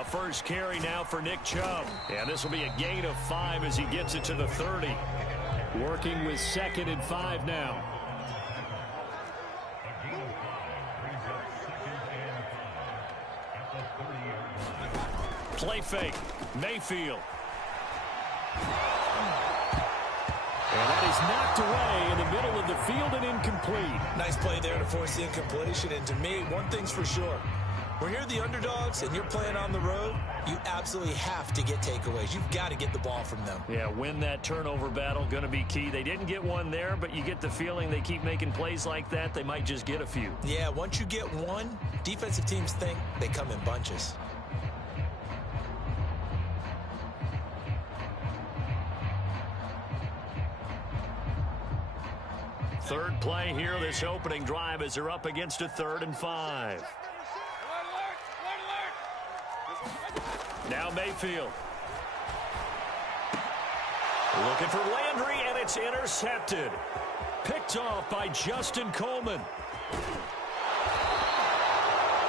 A first carry now for Nick Chubb. And this will be a gain of 5 as he gets it to the 30. Working with 2nd and 5 now. Play fake. Mayfield. And that is knocked away in the middle of the field and incomplete. Nice play there to force the incompletion. And to me, one thing's for sure. When you're the underdogs and you're playing on the road, you absolutely have to get takeaways. You've got to get the ball from them. Yeah, win that turnover battle, going to be key. They didn't get one there, but you get the feeling they keep making plays like that, they might just get a few. Yeah, once you get one, defensive teams think they come in bunches. Third play here, this opening drive as they're up against a 3rd and 5. Now Mayfield. Looking for Landry, and it's intercepted. Picked off by Justin Coleman.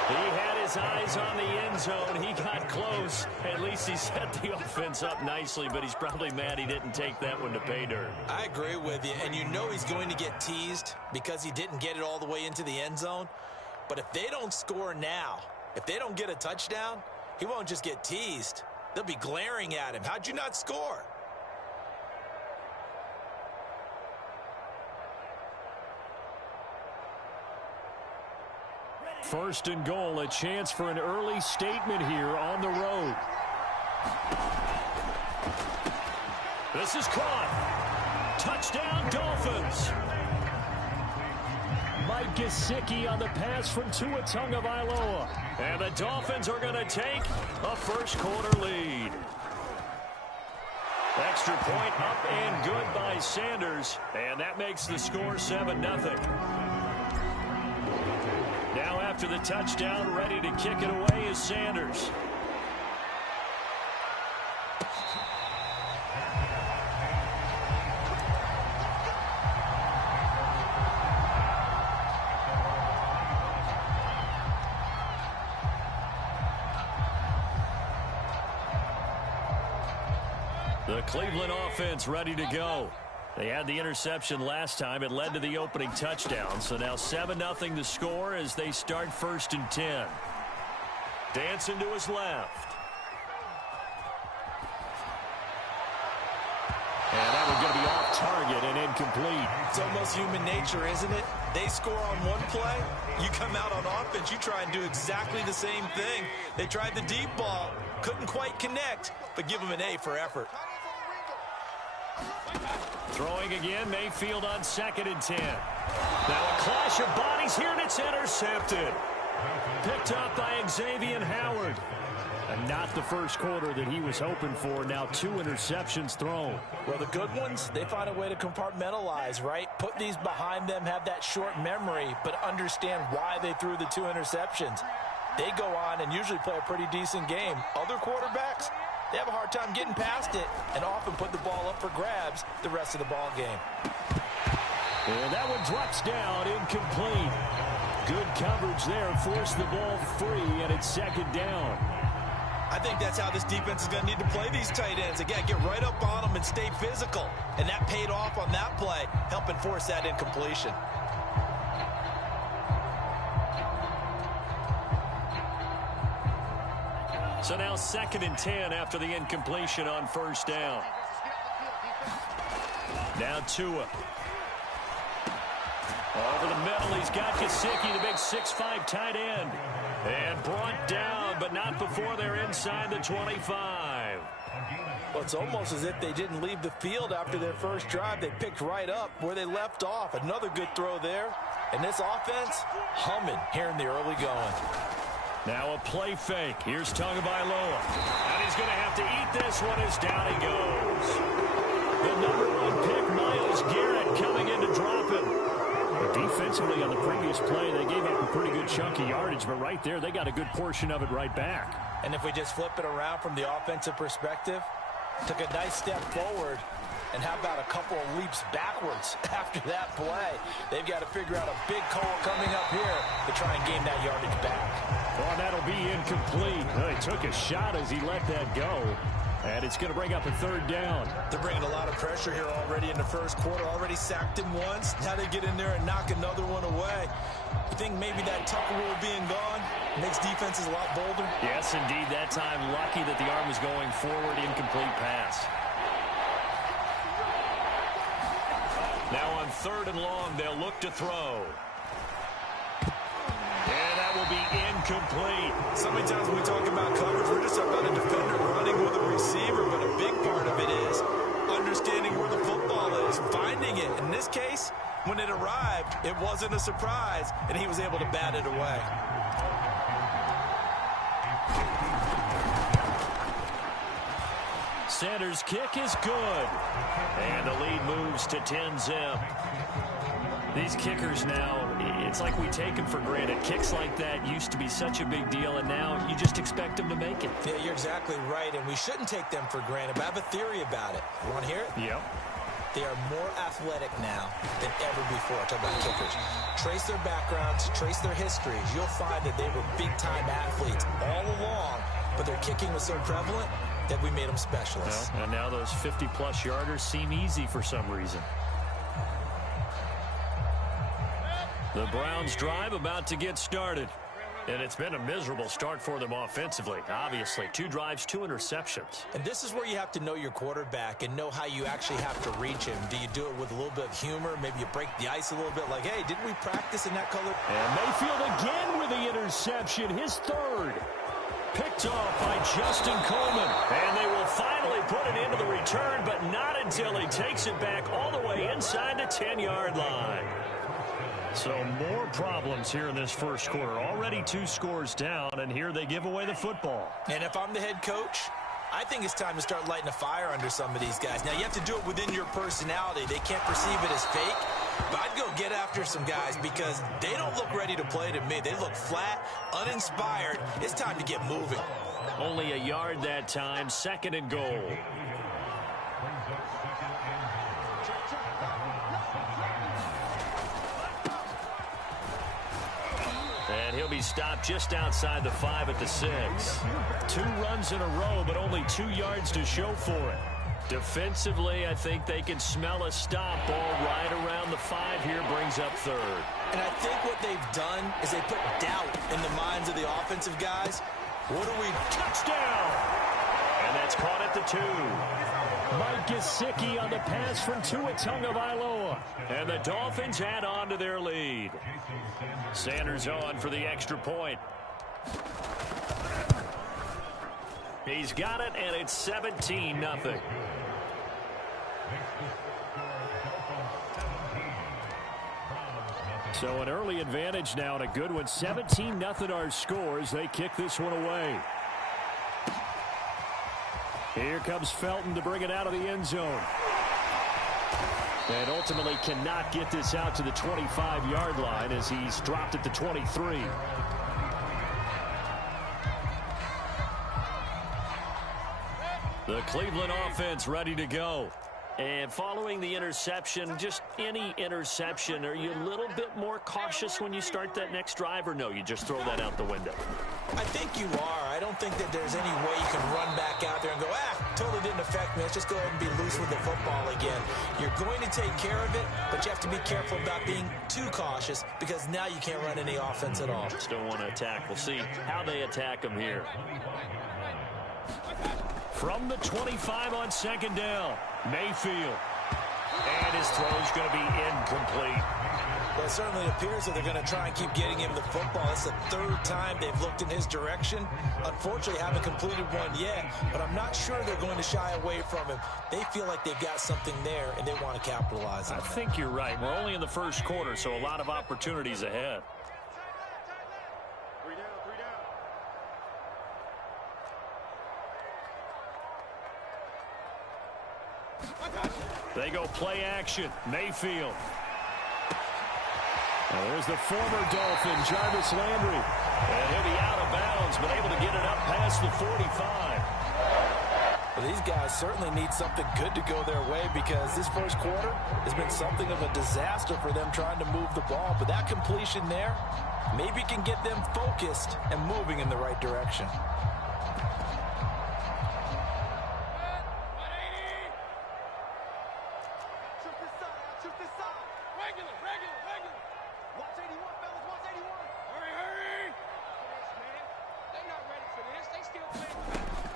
He had his eyes on the end zone. He got close. At least he set the offense up nicely, but he's probably mad he didn't take that one to pay dirt. I agree with you, and you know he's going to get teased because he didn't get it all the way into the end zone. But if they don't score now, if they don't get a touchdown, he won't just get teased. They'll be glaring at him. How'd you not score? First and goal, a chance for an early statement here on the road. This is caught. Touchdown, Dolphins. Mike Gesicki on the pass from Tua Tagovailoa. And the Dolphins are going to take a first quarter lead. Extra point up and good by Sanders. And that makes the score 7-0. Now after the touchdown, ready to kick it away is Sanders. The Cleveland offense ready to go. They had the interception last time. It led to the opening touchdown. So now 7-0 the score as they start 1st and 10. Dancing to his left. And that one's going to be off target and incomplete. It's almost human nature, isn't it? They score on one play. You come out on offense, you try and do exactly the same thing. They tried the deep ball. Couldn't quite connect, but give them an A for effort. Throwing again, Mayfield on 2nd and 10. Now a clash of bodies here, and it's intercepted. Picked up by Xavier Howard. And not the first quarter that he was hoping for. Now 2 interceptions thrown. Well, the good ones, they find a way to compartmentalize, right? Put these behind them, have that short memory, but understand why they threw the 2 interceptions. They go on and usually play a pretty decent game. Other quarterbacks, they have a hard time getting past it and often put the ball up for grabs the rest of the ball game. And that one drops down, incomplete. Good coverage there, forced the ball free, and it's 2nd down. I think that's how this defense is going to need to play these tight ends. Again, get right up on them and stay physical. And that paid off on that play, helping force that incompletion. So now 2nd and 10 after the incompletion on 1st down. Now Tua. Over the middle, he's got Gesicki, the big 6'5" tight end. And brought down, but not before they're inside the 25. Well, it's almost as if they didn't leave the field after their first drive. They picked right up where they left off. Another good throw there. And this offense, humming here in the early going. Now a play fake. Here's Tagovailoa. And he's going to have to eat this one as down he goes. The #1 pick, Myles Garrett, coming in to drop him. But defensively on the previous play, they gave up a pretty good chunk of yardage, but right there, they got a good portion of it right back. And if we just flip it around from the offensive perspective, took a nice step forward, and how about a couple of leaps backwards after that play? They've got to figure out a big call coming up here to try and gain that yardage back. Well, that'll to be incomplete. He took a shot as he let that go. And it's going to bring up a third down. They're bringing a lot of pressure here already in the first quarter. Already sacked him once. Now they get in there and knock another one away. You think maybe that Tucker rule being gone makes defenses a lot bolder? Yes, indeed. That time, lucky that the arm was going forward. Incomplete pass. Now on 3rd and long, they'll look to throw. And that will be incomplete. So many times when we talk about coverage, we're just talking about a defender running with a receiver, but a big part of it is understanding where the football is, finding it. In this case, when it arrived, it wasn't a surprise, and he was able to bat it away. Sanders' kick is good. And the lead moves to 10-zip. These kickers now, it's like we take them for granted. Kicks like that used to be such a big deal, and now you just expect them to make it. Yeah, you're exactly right, and we shouldn't take them for granted, but I have a theory about it. You want to hear it? Yep. They are more athletic now than ever before. Talk about kickers. Trace their backgrounds, trace their histories. You'll find that they were big-time athletes all along, but their kicking was so prevalent that we made them specialists. Well, and now those 50-plus yarders seem easy for some reason. The Browns' drive about to get started. And it's been a miserable start for them offensively. Obviously, 2 drives, 2 interceptions. And this is where you have to know your quarterback and know how you actually have to reach him. Do you do it with a little bit of humor? Maybe you break the ice a little bit like, hey, didn't we practice in that color? And Mayfield again with the interception, his 3rd. Picked off by Justin Coleman. And they will finally put it into the return, but not until he takes it back all the way inside the 10-yard line. So more problems here in this first quarter. Already 2 scores down, and here they give away the football. And if I'm the head coach, I think it's time to start lighting a fire under some of these guys. Now, you have to do it within your personality. They can't perceive it as fake. But I'd go get after some guys because they don't look ready to play to me. They look flat, uninspired. It's time to get moving. Only a yard that time, 2nd and goal. And he'll be stopped just outside the 5 at the 6. 2 runs in a row, but only 2 yards to show for it. Defensively, I think they can smell a stop. Ball right around the 5 here, brings up 3rd. And I think what they've done is they put doubt in the minds of the offensive guys. What do we... Touchdown! And that's caught at the 2. Mike Gesicki on the pass from Tua Tagovailoa. And the Dolphins add on to their lead. Sanders on for the extra point. He's got it, and it's 17-0. So an early advantage now, and a good one. 17-0 our scores. They kick this one away. Here comes Felton to bring it out of the end zone. And ultimately cannot get this out to the 25-yard line as he's dropped at the 23. The Cleveland offense ready to go. And following the interception, just any interception, are you a little bit more cautious when you start that next drive, or no, you just throw that out the window? I think you are. I don't think that there's any way you can run back out there and go, totally didn't affect me. Let's just go ahead and be loose with the football again. You're going to take care of it, but you have to be careful about being too cautious because now you can't run any offense at all. Just don't want to attack. We'll see how they attack them here. From the 25 on 2nd down, Mayfield. And his throw's going to be incomplete. Well, it certainly appears that they're going to try and keep getting him the football. It's the 3rd time they've looked in his direction. Unfortunately, haven't completed one yet, but I'm not sure they're going to shy away from him. They feel like they've got something there, and they want to capitalize on it. I think you're right. We're only in the first quarter, so a lot of opportunities ahead. They go play action. Mayfield. Now there's the former Dolphin, Jarvis Landry. And he'll be out of bounds, but able to get it up past the 45. Well, these guys certainly need something good to go their way because this first quarter has been something of a disaster for them trying to move the ball. But that completion there, maybe can get them focused and moving in the right direction.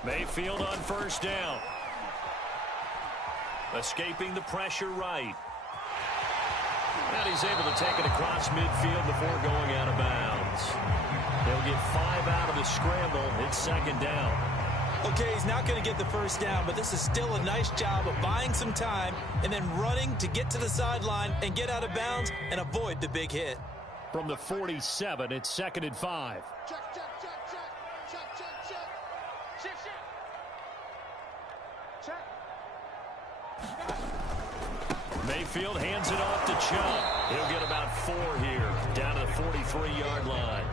Mayfield on first down. Escaping the pressure right. And he's able to take it across midfield before going out of bounds. They'll get 5 out of the scramble. It's second down. Okay, he's not going to get the first down, but this is still a nice job of buying some time and then running to get to the sideline and get out of bounds and avoid the big hit. From the 47, it's second and 5. Mayfield hands it off to Chubb. He'll get about 4 here, down to the 43-yard line.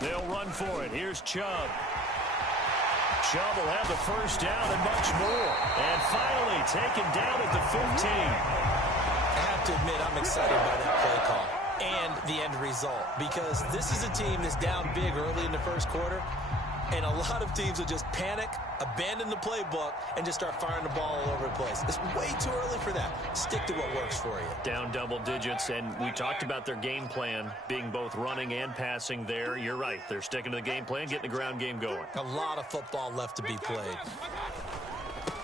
They'll run for it. Here's Chubb. Chubb will have the first down and much more. And finally taken down at the 15. I have to admit, I'm excited by that play call and the end result, because this is a team that's down big early in the first quarter, and a lot of teams will just panic, abandon the playbook, and just start firing the ball all over the place. It's way too early for that. Stick to what works for you. Down double digits, and we talked about their game plan being both running and passing there. You're right. They're sticking to the game plan, getting the ground game going. A lot of football left to be played.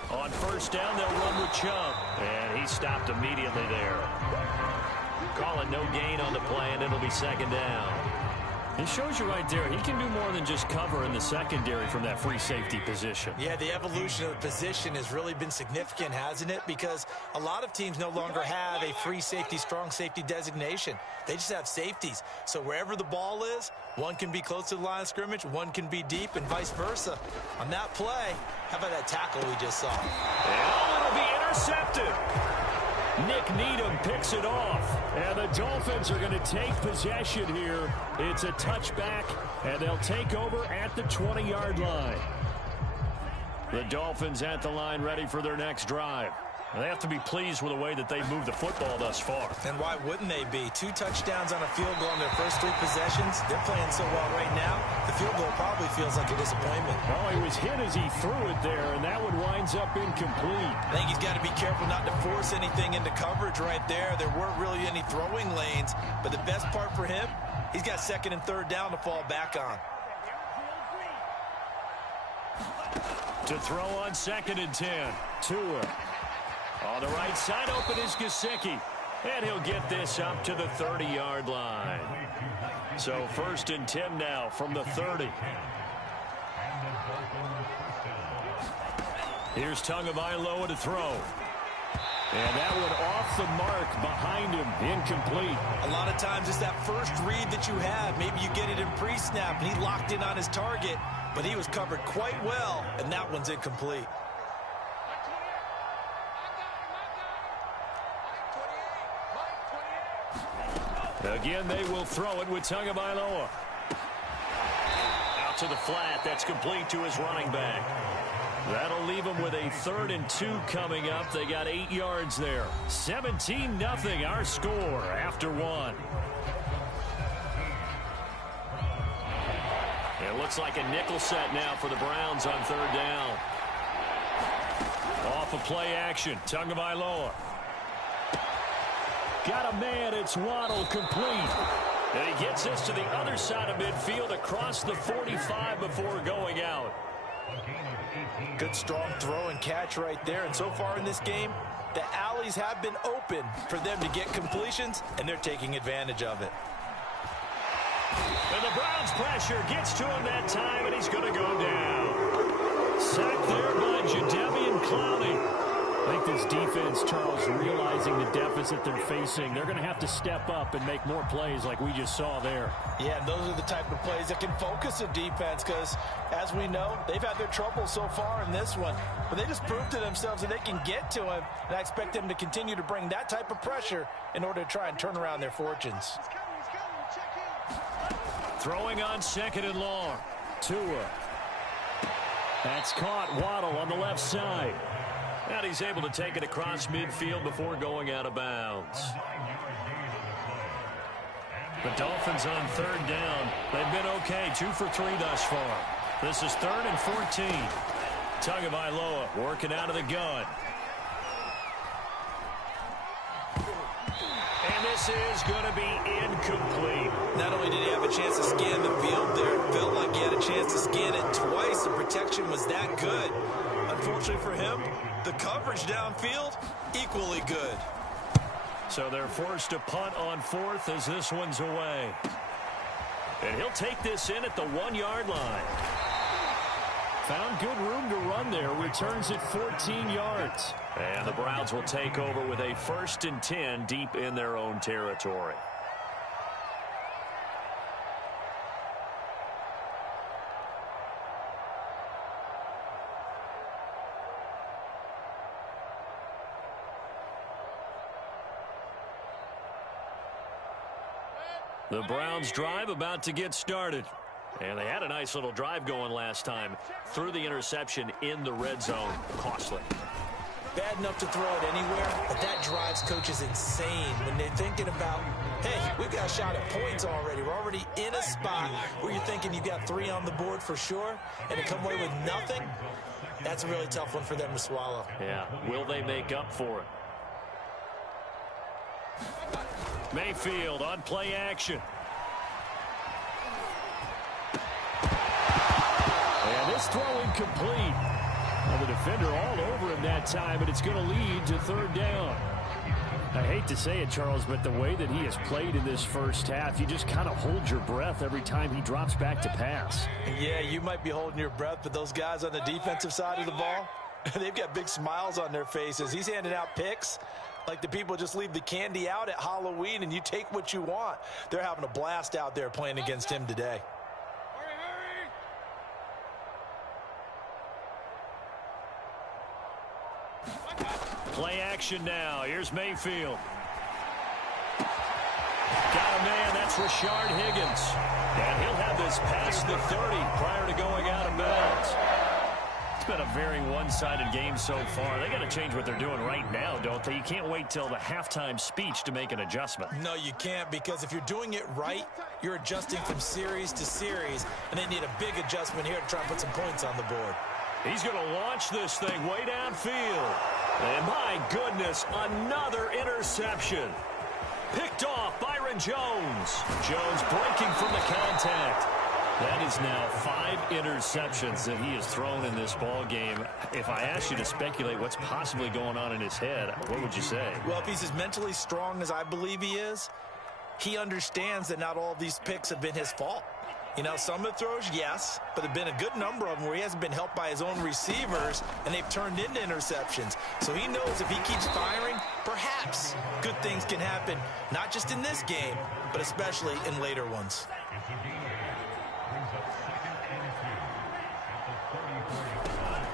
On first down, they'll run with Chubb, and he stopped immediately there. Call it no gain on the play, and it'll be second down. It shows you right there, he can do more than just cover in the secondary from that free safety position. Yeah, the evolution of the position has really been significant, hasn't it? Because a lot of teams no longer have a free safety, strong safety designation. They just have safeties. So wherever the ball is, one can be close to the line of scrimmage, one can be deep, and vice versa. On that play, how about that tackle we just saw? And it'll be intercepted. Nick Needham picks it off, and the Dolphins are going to take possession here. It's a touchback, and they'll take over at the 20-yard line. The Dolphins at the line ready for their next drive. They have to be pleased with the way that they've moved the football thus far. And why wouldn't they be? 2 touchdowns on a field goal in their first 3 possessions. They're playing so well right now, the field goal probably feels like a disappointment. Oh, he was hit as he threw it there, and that one winds up incomplete. I think he's got to be careful not to force anything into coverage right there. There weren't really any throwing lanes, but the best part for him, he's got second and third down to fall back on. To throw on second and 10, Tua. On the right side, open is Gesicki. And he'll get this up to the 30-yard line. So first and 10 now from the 30. Here's Tagovailoa to throw. And that one off the mark behind him, incomplete. A lot of times it's that first read that you have. Maybe you get it in pre-snap, and he locked in on his target, but he was covered quite well, and that one's incomplete. Again, they will throw it with Tagovailoa. Out to the flat. That's complete to his running back. That'll leave them with a 3rd and 2 coming up. They got 8 yards there. 17-0 our score after 1. It looks like a nickel set now for the Browns on 3rd down. Off of play action. Tagovailoa. Got a man, it's Waddle, complete. And he gets this to the other side of midfield across the 45 before going out. Good strong throw and catch right there. And so far in this game, the alleys have been open for them to get completions, and they're taking advantage of it. And the Browns pressure gets to him that time, and he's going to go down. Sacked there by Jadeveon Clowney. I think this defense, Charles, realizing the deficit they're facing, they're going to have to step up and make more plays like we just saw there. Yeah, those are the type of plays that can focus a defense because, as we know, they've had their trouble so far in this one. But they just proved to themselves that they can get to him, and I expect them to continue to bring that type of pressure in order to try and turn around their fortunes. Throwing on 2nd and long. Tua. That's caught. Waddle on the left side. And he's able to take it across midfield before going out of bounds. The Dolphins on third down. They've been okay, 2 for 3 thus far. This is 3rd and 14. Tagovailoa working out of the gun. And this is going to be incomplete. Not only did he have a chance to scan the field there, it felt like he had a chance to scan it twice. The protection was that good. Unfortunately for him, the coverage downfield, equally good. So they're forced to punt on 4th as this one's away. And he'll take this in at the 1-yard line. Found good room to run there. Returns at 14 yards. And the Browns will take over with a 1st and 10 deep in their own territory. The Browns drive about to get started. And they had a nice little drive going last time. Threw the interception in the red zone. Costly. Bad enough to throw it anywhere, but that drives coaches insane when they're thinking about, hey, we've got a shot at points already. We're already in a spot where you're thinking you've got 3 on the board for sure, and to come away with nothing, that's a really tough one for them to swallow. Yeah, will they make up for it? Mayfield on play action. And this throw incomplete. Well, the defender all over him that time, but it's going to lead to 3rd down. I hate to say it, Charles, but the way that he has played in this first half, you just kind of hold your breath every time he drops back to pass. Yeah, you might be holding your breath, but those guys on the defensive side of the ball, they've got big smiles on their faces. He's handing out picks like the people just leave the candy out at Halloween and you take what you want. They're having a blast out there playing against him today. Play action now. Here's Mayfield. Got a man. That's Rashard Higgins. And he'll have this past the 30 prior to going out of bounds. It's been a very one-sided game so far. They got to change what they're doing right now, don't they? You can't wait till the halftime speech to make an adjustment. No, you can't, because if you're doing it right, you're adjusting from series to series, and they need a big adjustment here to try and put some points on the board. He's going to launch this thing way downfield. And my goodness, another interception. Picked off Byron Jones. Jones breaking from the contact. That is now 5 interceptions that he has thrown in this ball game. If I asked you to speculate what's possibly going on in his head, what would you say? Well, if he's as mentally strong as I believe he is, he understands that not all of these picks have been his fault. You know, some of the throws, yes, but there have been a good number of them where he hasn't been helped by his own receivers, and they've turned into interceptions. So he knows if he keeps firing, perhaps good things can happen, not just in this game, but especially in later ones.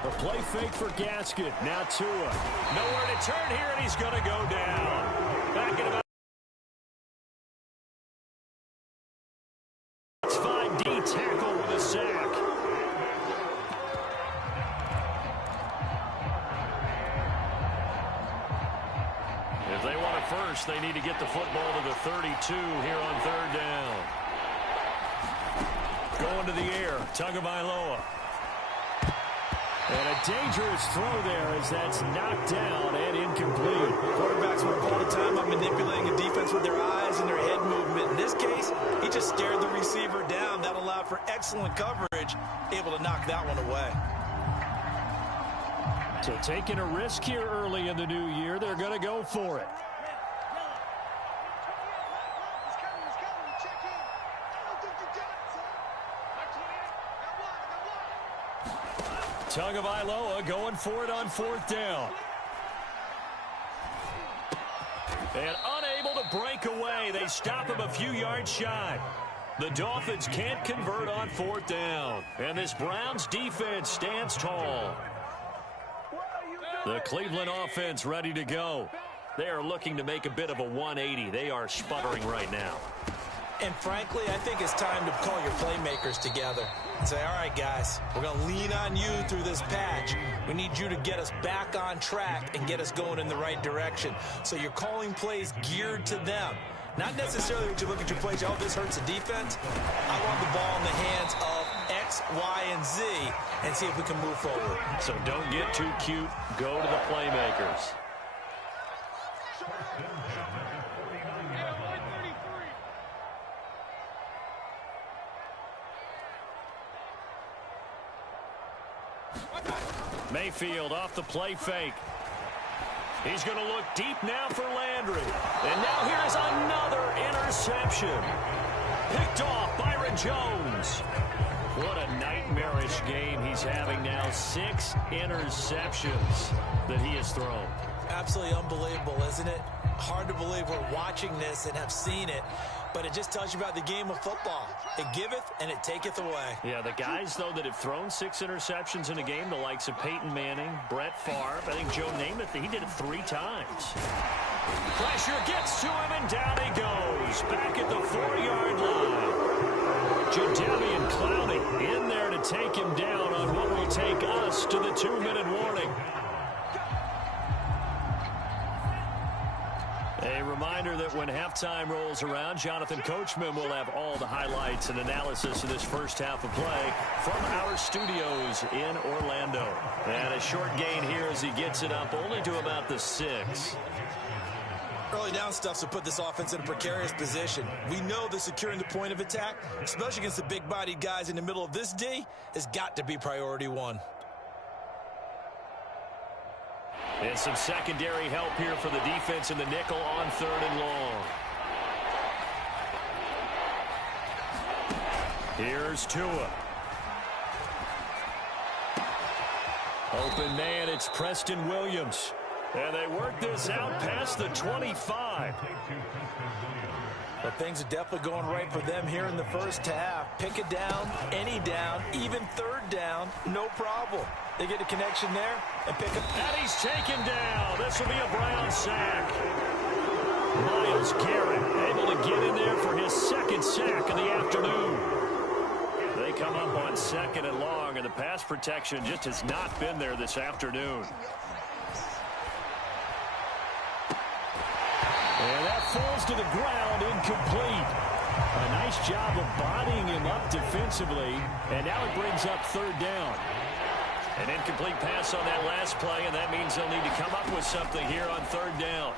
The play fake for Gasket. Now Tua. Nowhere to turn here, and he's going to go down. Back at about 5D tackle with a sack. If they want it first, they need to get the football to the 32 here on 3rd down. Going to the air. Tagovailoa. And a dangerous throw there as that's knocked down and incomplete. Quarterbacks will call the time on manipulating a defense with their eyes and their head movement. In this case, he just stared the receiver down. That allowed for excellent coverage, able to knock that one away. So taking a risk here early in the new year, they're going to go for it. Tagovailoa going for it on 4th down. And unable to break away. They stop him a few yards shy. The Dolphins can't convert on 4th down. And this Browns defense stands tall. The Cleveland offense ready to go. They are looking to make a bit of a 180. They are sputtering right now. And frankly, I think it's time to call your playmakers together and say, all right, guys, we're going to lean on you through this patch. We need you to get us back on track and get us going in the right direction. So you're calling plays geared to them. Not necessarily when you look at your plays, oh, this hurts the defense. I want the ball in the hands of X, Y, and Z and see if we can move forward. So don't get too cute. Go to the playmakers. Mayfield off the play fake. He's going to look deep now for Landry. And now here's another interception. Picked off Byron Jones. What a nightmarish game he's having now. 6 interceptions that he has thrown. Absolutely unbelievable, isn't it? Hard to believe we're watching this and have seen it. But it just tells you about the game of football. It giveth and it taketh away. Yeah, the guys, though, that have thrown 6 interceptions in a game, the likes of Peyton Manning, Brett Favre, I think Joe Namath, he did it 3 times. Pressure gets to him, and down he goes. Back at the 4-yard line. Jadeveon Clowney in there to take him down on what will take us to the 2-minute warning. A reminder that when halftime rolls around, Jonathan Coachman will have all the highlights and analysis of this first half of play from our studios in Orlando. And a short gain here as he gets it up only to about the 6. Early down stuff to put this offense in a precarious position. We know that securing the point of attack, especially against the big-bodied guys in the middle of this D, has got to be priority 1. And some secondary help here for the defense in the nickel on 3rd and long. Here's Tua. Open man, it's Preston Williams. And they work this out past the 25. But things are definitely going right for them here in the first half. Pick it down, any down, even 3rd down, no problem. They get a connection there and pick up. And he's taken down. This will be a Brown sack. Myles Garrett able to get in there for his 2nd sack of the afternoon. They come up on 2nd and long, and the pass protection just has not been there this afternoon. And that falls to the ground, incomplete. A nice job of bodying him up defensively, and now it brings up 3rd down. An incomplete pass on that last play, and that means they'll need to come up with something here on 3rd down.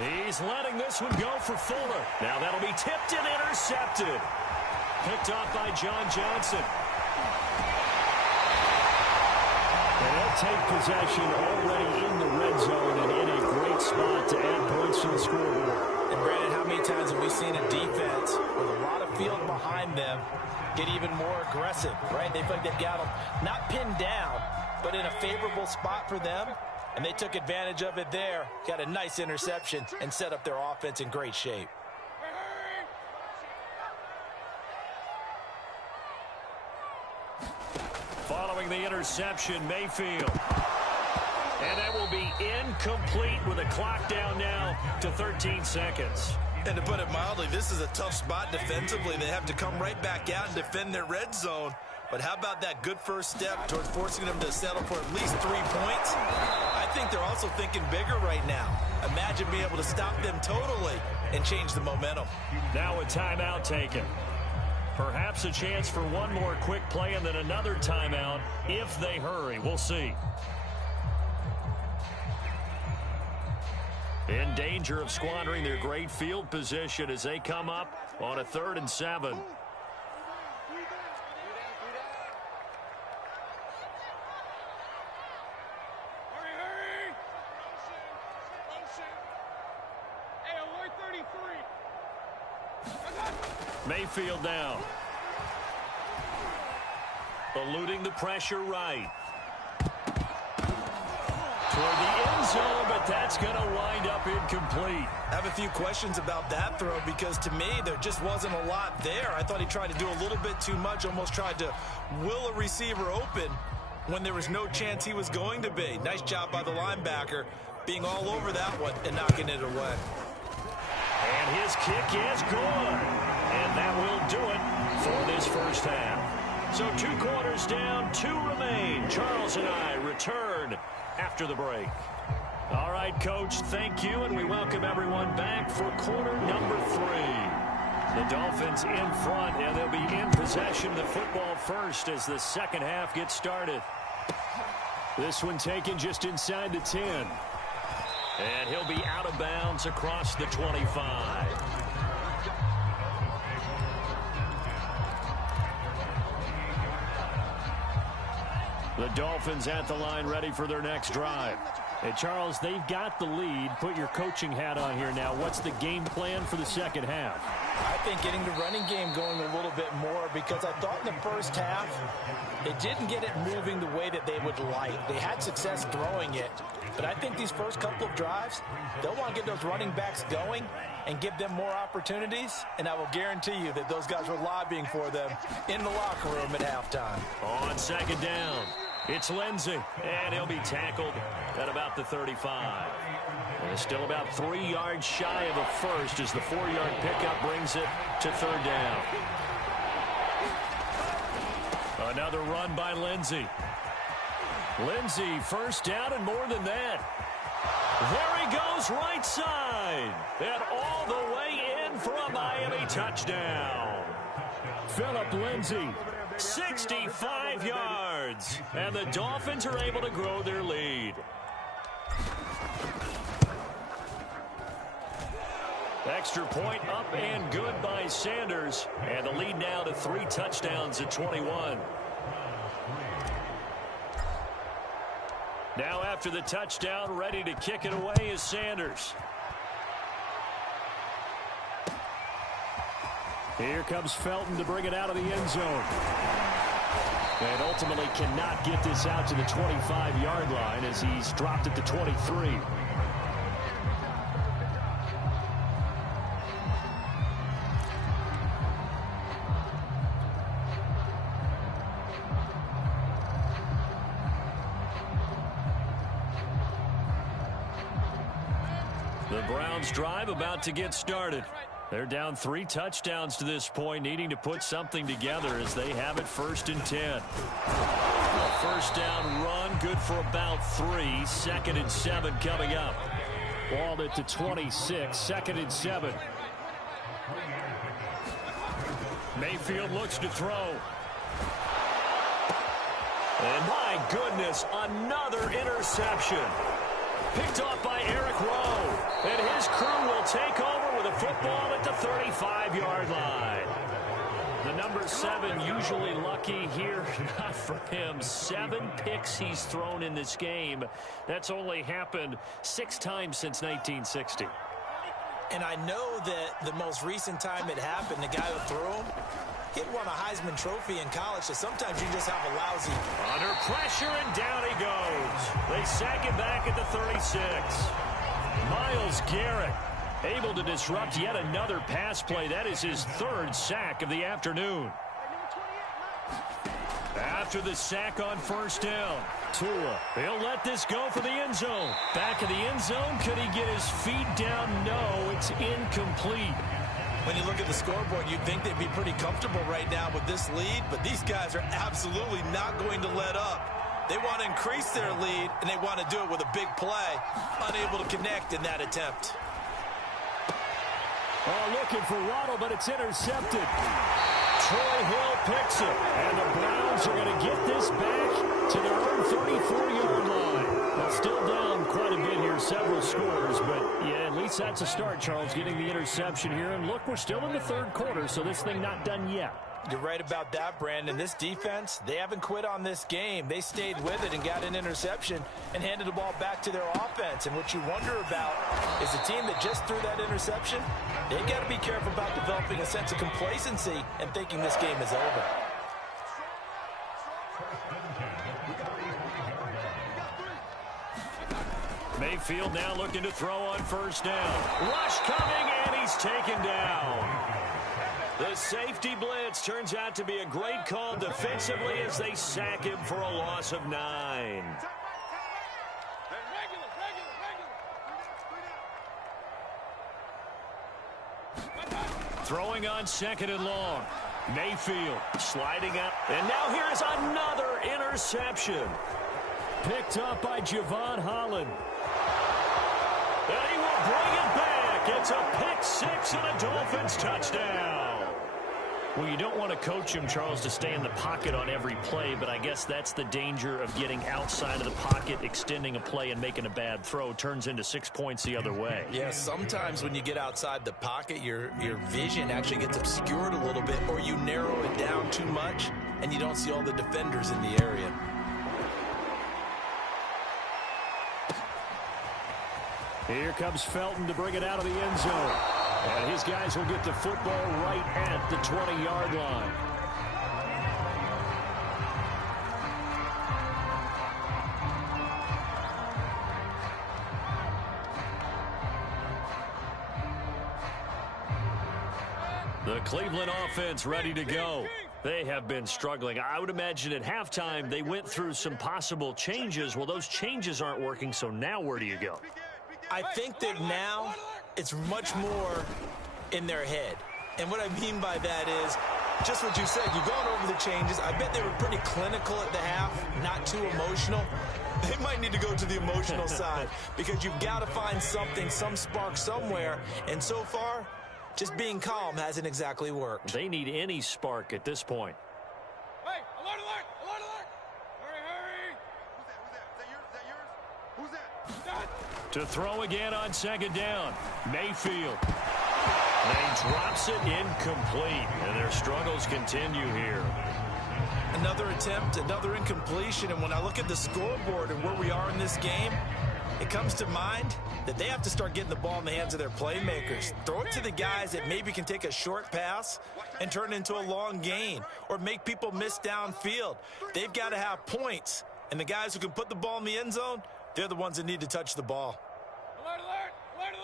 He's letting this one go for Fuller. Now that'll be tipped and intercepted. Picked off by John Johnson. And they'll take possession already in the red zone and in a great spot to add points to the scoreboard. And Brandon, how many times have we seen a defense with a lot of field behind them get even more aggressive, right? They feel like they've got them not pinned down, but in a favorable spot for them, and they took advantage of it there, got a nice interception, and set up their offense in great shape. Following the interception, Mayfield. And that will be incomplete with a clock down now to 13 seconds. And to put it mildly, this is a tough spot defensively. They have to come right back out and defend their red zone. But how about that good first step towards forcing them to settle for at least 3 points? I think they're also thinking bigger right now. Imagine being able to stop them totally and change the momentum. Now a timeout taken. Perhaps a chance for one more quick play and then another timeout if they hurry. We'll see. In danger of squandering their great field position as they come up on a 3rd and 7. Mayfield now. Eluding the pressure right. Toward the end zone, but that's going to wind up incomplete. I have a few questions about that throw because to me there just wasn't a lot there. I thought he tried to do a little bit too much, almost tried to will a receiver open when there was no chance he was going to be. Nice job by the linebacker being all over that one and knocking it away. And his kick is good. And that will do it for this first half. So 2 quarters down, 2 remain. Charles and I return after the break. All right, Coach, thank you, and we welcome everyone back for quarter number 3. The Dolphins in front, and they'll be in possession of the football first as the second half gets started. This one taken just inside the 10. And he'll be out of bounds across the 25. The Dolphins at the line ready for their next drive. Hey, Charles, they've got the lead. Put your coaching hat on here now. What's the game plan for the second half? I think getting the running game going a little bit more, because I thought in the first half they didn't get it moving the way that they would like. They had success throwing it, but I think these first couple of drives, they'll want to get those running backs going and give them more opportunities, and I will guarantee you that those guys were lobbying for them in the locker room at halftime. On second down, it's Lindsey, and he'll be tackled at about the 35. And still about 3 yards shy of a first as the 4-yard pickup brings it to third down. Another run by Lindsey. Lindsey, first down and more than that. There he goes, right side. And all the way in for a Miami touchdown. Phillip Lindsey, 65 yards. And the Dolphins are able to grow their lead. Extra point up and good by Sanders. And the lead now to 3 touchdowns at 21. Now after the touchdown, ready to kick it away is Sanders. Here comes Felton to bring it out of the end zone. And ultimately cannot get this out to the 25-yard line as he's dropped at the 23. The Browns drive about to get started. They're down 3 touchdowns to this point, needing to put something together as they have it 1st and 10. A first down run, good for about 3. 2nd and 7 coming up. Ball at the 26, 2nd and 7. Mayfield looks to throw. And my goodness, another interception. Picked off by Eric Rowe. And his crew will take over with a football at the 35-yard line. The number 7 usually lucky here. Not for him. 7 picks he's thrown in this game. That's only happened 6 times since 1960. And I know that the most recent time it happened, the guy who threw him, he won a Heisman Trophy in college, so sometimes you just have a lousy. Under pressure, and down he goes. They sack him back at the 36. Myles Garrett able to disrupt yet another pass play. That is his 3rd sack of the afternoon. After the sack on first down, Tua, he'll let this go for the end zone. Back of the end zone, could he get his feet down? No, it's incomplete. When you look at the scoreboard, you'd think they'd be pretty comfortable right now with this lead, but these guys are absolutely not going to let up. They want to increase their lead, and they want to do it with a big play. Unable to connect in that attempt. Oh, looking for Waddle, but it's intercepted. Troy Hill picks it, and the Browns are going to get this back to their own 34-yard line. They're still down quite a bit here, several scores, but yeah, at least that's a start, Charles, getting the interception here. And look, we're still in the 3rd quarter, so this thing not done yet. You're right about that, Brandon. This defense, they haven't quit on this game. They stayed with it and got an interception and handed the ball back to their offense. And what you wonder about is the team that just threw that interception, they've got to be careful about developing a sense of complacency and thinking this game is over. Mayfield now looking to throw on first down. Rush coming, and he's taken down. The safety blitz turns out to be a great call defensively as they sack him for a loss of 9. Throwing on 2nd and long. Mayfield sliding out. And now here's another interception. Picked up by Javon Holland. And he will bring it back. It's a pick 6 and a Dolphins touchdown. Well, you don't want to coach him, Charles, to stay in the pocket on every play, but I guess that's the danger of getting outside of the pocket, extending a play, and making a bad throw. Turns into 6 points the other way. Yeah, sometimes when you get outside the pocket, your vision actually gets obscured a little bit, or you narrow it down too much, and you don't see all the defenders in the area. Here comes Felton to bring it out of the end zone. And his guys will get the football right at the 20-yard line. The Cleveland offense ready to go. They have been struggling. I would imagine at halftime they went through some possible changes. Well, those changes aren't working, so now where do you go? I think that now it's much more in their head. And what I mean by that is just what you said. You've gone over the changes. I bet they were pretty clinical at the half, not too emotional. They might need to go to the emotional side because you've got to find something, some spark somewhere. And so far, just being calm hasn't exactly worked. They need any spark at this point. Hey, alert, alert, alert, alert. Hurry, hurry. Who's that? Who's that? Who's that? To throw again on 2nd down. Mayfield. They drops it incomplete, and their struggles continue here. Another attempt, another incompletion, and when I look at the scoreboard and where we are in this game, it comes to mind that they have to start getting the ball in the hands of their playmakers. Throw it to the guys that maybe can take a short pass and turn it into a long gain or make people miss downfield. They've got to have points, and the guys who can put the ball in the end zone, they're the ones that need to touch the ball. Alert, alert,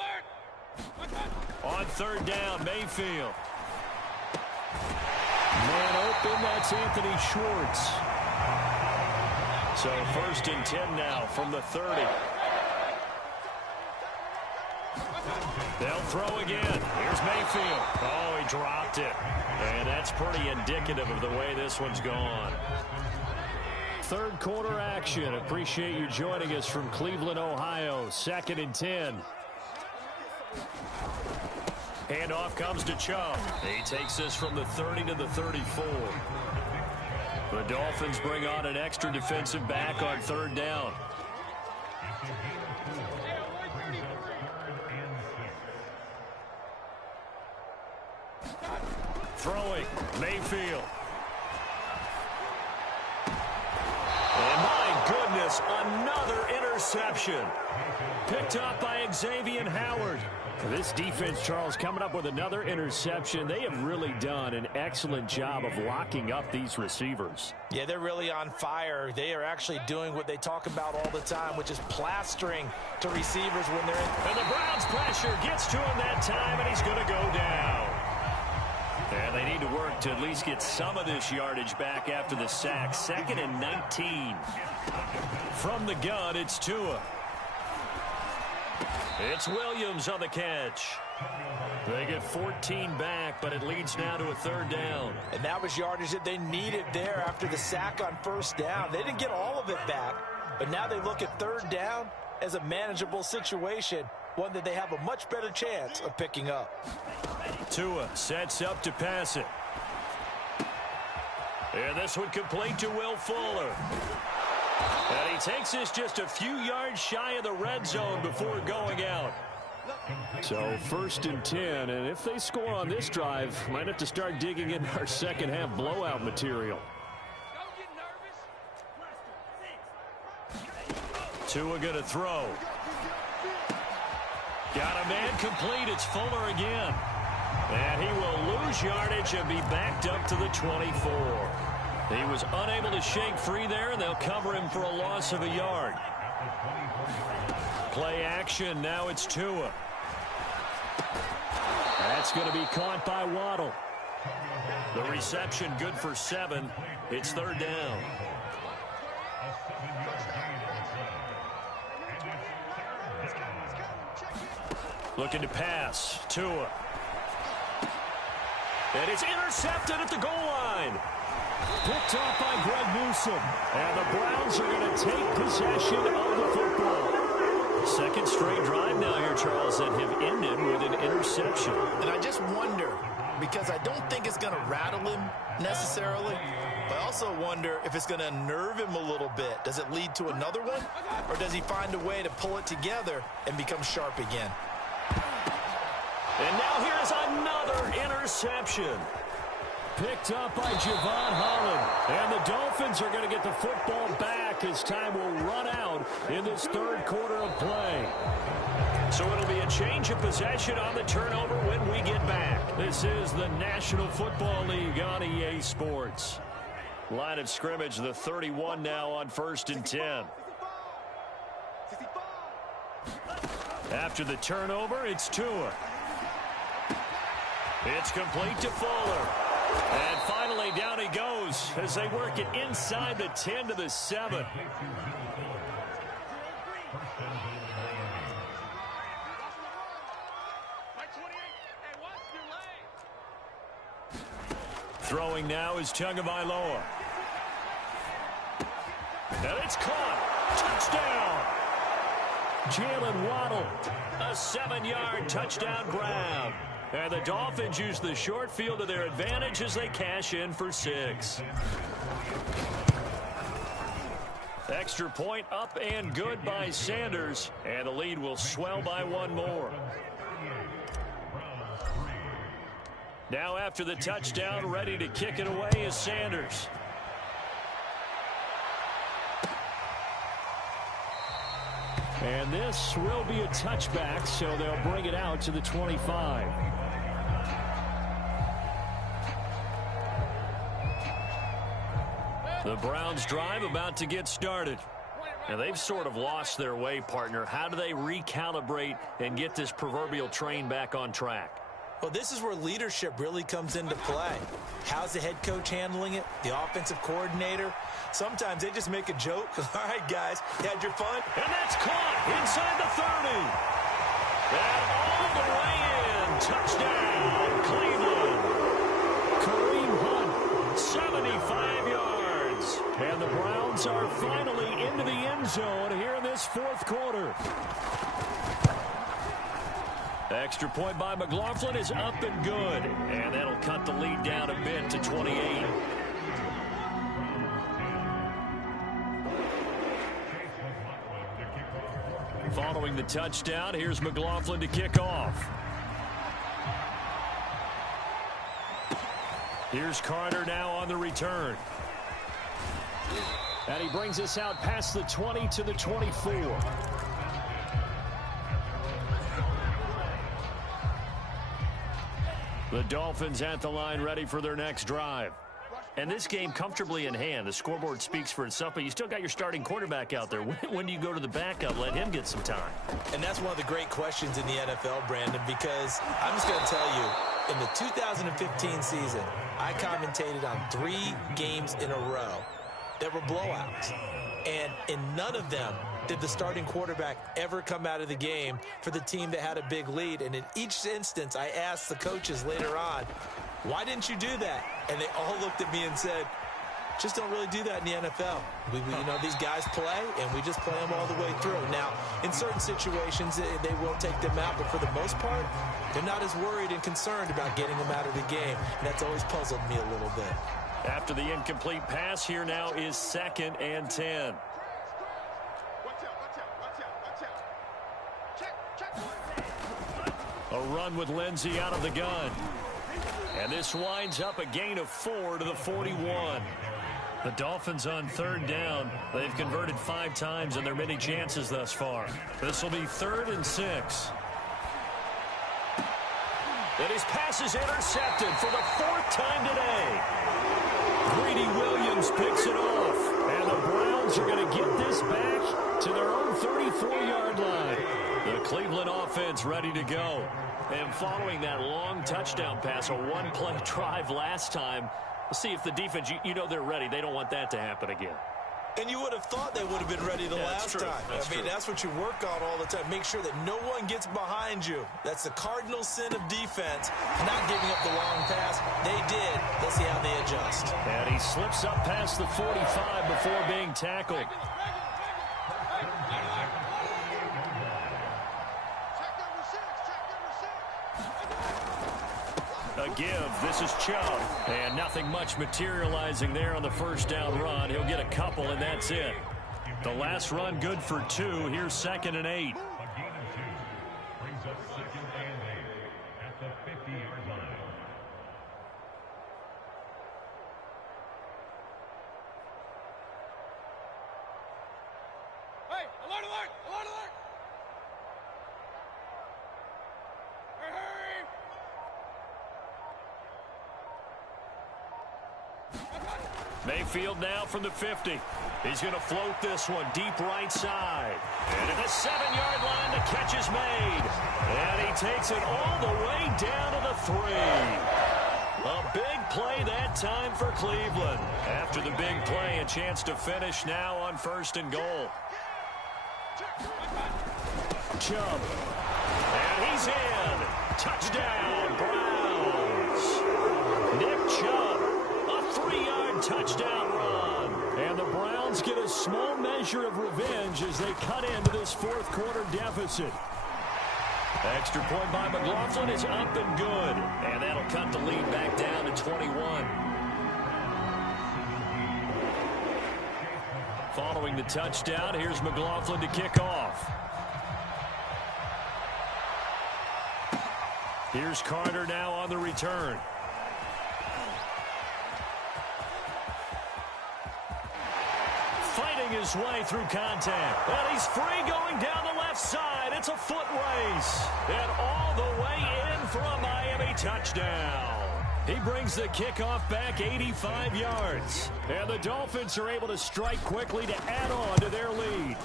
alert, alert. On 3rd down, Mayfield. Man open, that's Anthony Schwartz. So 1st and 10 now from the 30. They'll throw again. Here's Mayfield. Oh, he dropped it. And that's pretty indicative of the way this one's gone. 3rd quarter action. Appreciate you joining us from Cleveland, Ohio. 2nd and 10. Handoff comes to Chubb. He takes this from the 30 to the 34. The Dolphins bring on an extra defensive back on 3rd down. Throwing, Mayfield. And my goodness, another interception. Picked up by Xavier Howard. This defense, Charles, coming up with another interception. They have really done an excellent job of locking up these receivers. Yeah, they're really on fire. They are actually doing what they talk about all the time, which is plastering to receivers when they're in. And the Browns pressure gets to him that time, and he's going to go down. And they need to work to at least get some of this yardage back after the sack. 2nd and 19. From the gun, it's Tua. It's Williams on the catch. They get 14 back, but it leads now to a 3rd down. And that was yardage that they needed there after the sack on 1st down. They didn't get all of it back, but now they look at 3rd down as a manageable situation, one that they have a much better chance of picking up. Tua sets up to pass it. And this one complete to Will Fuller. And he takes this just a few yards shy of the red zone before going out. So 1st and 10, and if they score on this drive, might have to start digging in our second half blowout material. Tua gonna throw. Got a man complete. It's Fuller again. And he will lose yardage and be backed up to the 24. He was unable to shake free there, and they'll cover him for a loss of a yard. Play action. Now it's Tua. That's going to be caught by Waddle. The reception good for 7. It's 3rd down. Looking to pass. Tua. And it's intercepted at the goal line. Picked off by Greg Newsome. And the Browns are going to take possession of the football. Second straight drive now here, Charles, that have ended with an interception. And I just wonder, because I don't think it's going to rattle him necessarily, but I also wonder if it's going to unnerve him a little bit. Does it lead to another one? Or does he find a way to pull it together and become sharp again? And now here's another interception. Picked up by Javon Holland. And the Dolphins are going to get the football back as time will run out in this third quarter of play. So it'll be a change of possession on the turnover when we get back. This is the National Football League on EA Sports. Line of scrimmage, the 31 now on 1st and 10. After the turnover, it's Tua. It's complete to Fuller. And finally, down he goes as they work it inside the 10 to the 7. Throwing now is Tagovailoa. And it's caught. Touchdown. Jalen Waddle. A 7-yard touchdown grab. And the Dolphins use the short field to their advantage as they cash in for 6. Extra point up and good by Sanders. And the lead will swell by one more. Now after the touchdown, ready to kick it away is Sanders. And this will be a touchback, so they'll bring it out to the 25. The Browns drive about to get started. Now they've sort of lost their way, partner. How do they recalibrate and get this proverbial train back on track? Well, this is where leadership really comes into play. How's the head coach handling it? The offensive coordinator? Sometimes they just make a joke. All right, guys, you had your fun? And that's caught inside the 30. And all the way in. Touchdown, Cleveland. Kareem Hunt, 75 yards. And the Browns are finally into the end zone here in this fourth quarter. Extra point by McLaughlin is up and good. And that'll cut the lead down a bit to 28. Following the touchdown, here's McLaughlin to kick off. Here's Carter now on the return. And he brings us out past the 20 to the 24. The Dolphins at the line ready for their next drive. And this game comfortably in hand. The scoreboard speaks for itself, but you still got your starting quarterback out there. When do you go to the backup? Let him get some time. And that's one of the great questions in the NFL, Brandon, because I'm just going to tell you, in the 2015 season, I commentated on 3 games in a row that were blowouts. And in none of them did the starting quarterback ever come out of the game for the team that had a big lead. And in each instance, I asked the coaches later on, why didn't you do that? And they all looked at me and said, just don't really do that in the NFL. We these guys play, and we just play them all the way through. Now, in certain situations, they will take them out, but for the most part, they're not as worried and concerned about getting them out of the game. And that's always puzzled me a little bit. After the incomplete pass, here now is 2nd and 10. A run with Lindsey out of the gun. And this winds up a gain of 4 to the 41. The Dolphins on 3rd down. They've converted 5 times in their many chances thus far. This will be 3rd and 6. And his pass is intercepted for the 4th time today. Greedy Williams picks it off. And the Browns are going to get this back to their own 34-yard line. The Cleveland offense ready to go. And following that long touchdown pass, a one-play drive last time, we'll see if the defense, you know they're ready. They don't want that to happen again. And you would have thought they would have been ready the last time. I mean, that's what you work on all the time. Make sure that no one gets behind you. That's the cardinal sin of defense, not giving up the long pass. They did. Let's see how they adjust. And he slips up past the 45 before being tackled. A give. This is Chubb. And nothing much materializing there on the first down run. He'll get a couple, and that's it. The last run good for 2. Here's 2nd and 8. Brings up 2nd and 8 at the 50-yard line. Hey, alert, alert, alert, alert! Hey, hurry! Mayfield now from the 50. He's going to float this one deep right side. And at the 7-yard line, the catch is made. And he takes it all the way down to the 3. A big play that time for Cleveland. After the big play, a chance to finish now on 1st and goal. Chubb. And he's in. Touchdown, Browns. Nick Chubb. A 3-yard touchdown run. And the Browns get a small measure of revenge as they cut into this 4th quarter deficit. Extra point by McLaughlin is up and good. And that'll cut the lead back down to 21. Following the touchdown, here's McLaughlin to kick off. Here's Carter now on the return. Fighting his way through contact. And he's free going down the left side. It's a foot race. And all the way in for a Miami touchdown. He brings the kickoff back 85 yards. And the Dolphins are able to strike quickly to add on to their lead.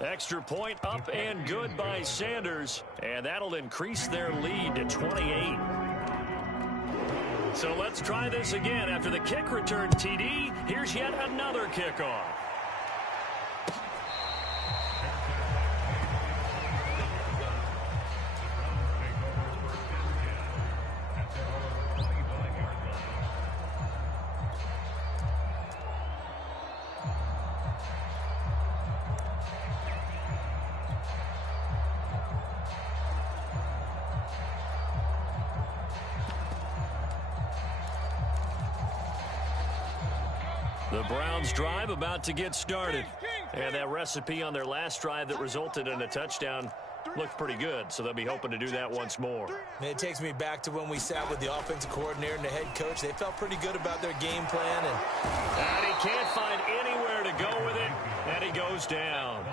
Extra point up and good by Sanders. And that'll increase their lead to 28. So let's try this again. After the kick return, TD, here's yet another kickoff. The Browns drive about to get started. And that recipe on their last drive that resulted in a touchdown looked pretty good, so they'll be hoping to do that once more. It takes me back to when we sat with the offensive coordinator and the head coach. They felt pretty good about their game plan. And he can't find anywhere to go with it, and he goes down.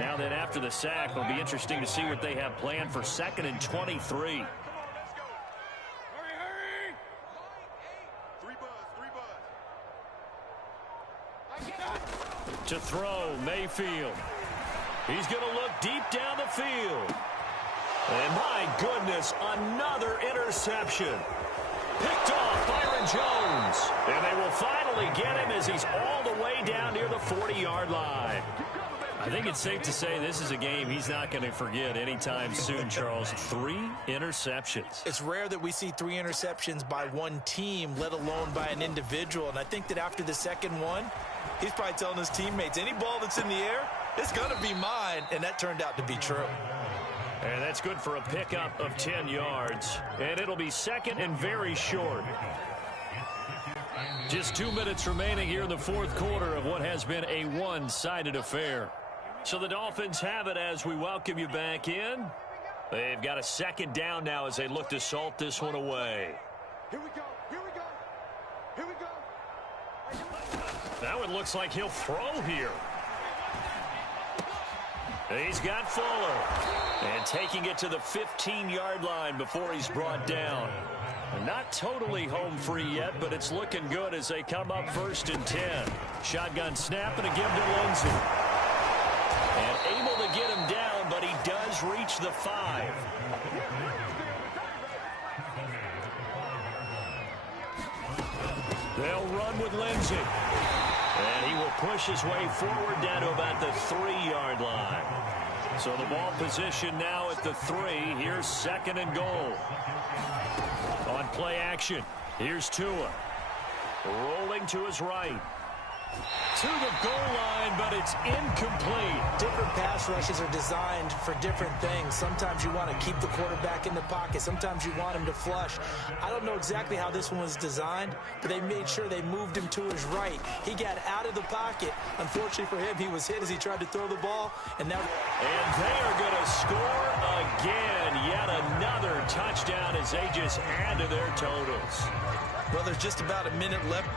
Now then, after the sack, it'll be interesting to see what they have planned for 2nd and 23. To throw, Mayfield. He's going to look deep down the field. And my goodness, another interception. Picked off Byron Jones. And they will finally get him as he's all the way down near the 40-yard line. I think it's safe to say this is a game he's not going to forget anytime soon, Charles. 3 interceptions. It's rare that we see 3 interceptions by one team, let alone by an individual. And I think that after the second one, he's probably telling his teammates, any ball that's in the air, it's going to be mine. And that turned out to be true. And that's good for a pickup of 10 yards. And it'll be 2nd and very short. Just 2 minutes remaining here in the 4th quarter of what has been a one-sided affair. So the Dolphins have it as we welcome you back in. They've got a 2nd down now as they look to salt this one away. Here we go, here we go, here we go. That one looks like he'll throw here. He's got Fuller. And taking it to the 15-yard line before he's brought down. Not totally home free yet, but it's looking good as they come up 1st and 10. Shotgun snap and a give to Lindsey. And able to get him down, but he does reach the 5. They'll run with Lindsey. And he will push his way forward down to about the 3-yard line. So the ball position now at the 3. Here's 2nd and goal. On play action, here's Tua. Rolling to his right. To the goal line, but it's incomplete. Different pass rushes are designed for different things. Sometimes you want to keep the quarterback in the pocket. Sometimes you want him to flush. I don't know exactly how this one was designed, but they made sure they moved him to his right. He got out of the pocket. Unfortunately for him, he was hit as he tried to throw the ball. And they are going to score again. Yet another touchdown as they just add to their totals. Well, there's just about a minute left.